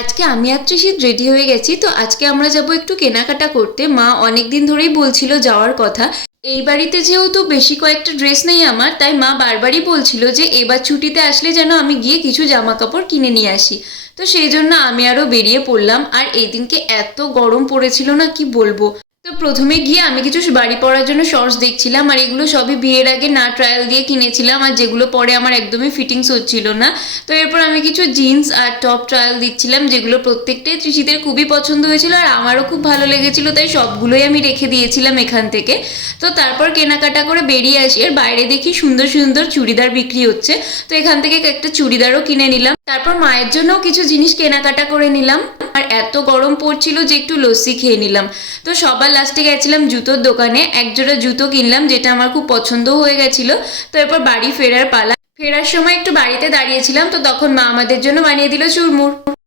আজকে আমি আর তৃষিত রেডি হয়ে গেছি। তো আজকে আমরা যাব একটু কেনাকাটা করতে। মা অনেক দিন ধরেই বলছিল যাওয়ার কথা। এই বাড়িতে যেহেতু বেশি কয়েকটা ড্রেস নেই আমার, তাই মা বারবারই বলছিল যে এবার ছুটিতে আসলে যেন আমি গিয়ে কিছু জামা কাপড় কিনে নিয়ে আসি। তো সেই জন্য আমি আরও বেরিয়ে পড়লাম। আর এই দিনকে এত গরম পড়েছিল না, কি বলবো। তো প্রথমে গিয়ে আমি কিছু বাড়ি পরার জন্য শর্টস দেখছিলাম, আর এগুলো সবই বিয়ের আগে না ট্রায়াল দিয়ে কিনেছিলাম, আর যেগুলো পরে আমার একদমই ফিটিংস হচ্ছিল না। তো এরপর আমি কিছু জিন্স আর টপ ট্রায়াল দিচ্ছিলাম, যেগুলো প্রত্যেকটাই তৃষিতের খুবই পছন্দ হয়েছিল আর আমারও খুব ভালো লেগেছিল, তাই সবগুলোই আমি রেখে দিয়েছিলাম এখান থেকে। তো তারপর কেনাকাটা করে বেরিয়ে আসি, আর বাইরে দেখি সুন্দর সুন্দর চুড়িদার বিক্রি হচ্ছে। তো এখান থেকে একটা চুড়িদারও কিনে নিলাম। তারপর মায়ের জন্যও কিছু জিনিস কেনাকাটা করে নিলাম। আর এত গরম পড়ছিল যে একটু লস্যি খেয়ে নিলাম। তো সবার লাস্টে গেছিলাম জুতোর দোকানে, একজোড়া জুতো কিনলাম, যেটা আমার খুব পছন্দ হয়ে গেছিল। তো এরপর বাড়ি ফেরার পালা। ফেরার সময় একটু বাড়িতে দাঁড়িয়েছিলাম, তো তখন মা আমাদের জন্য বানিয়ে দিল চুরমুর।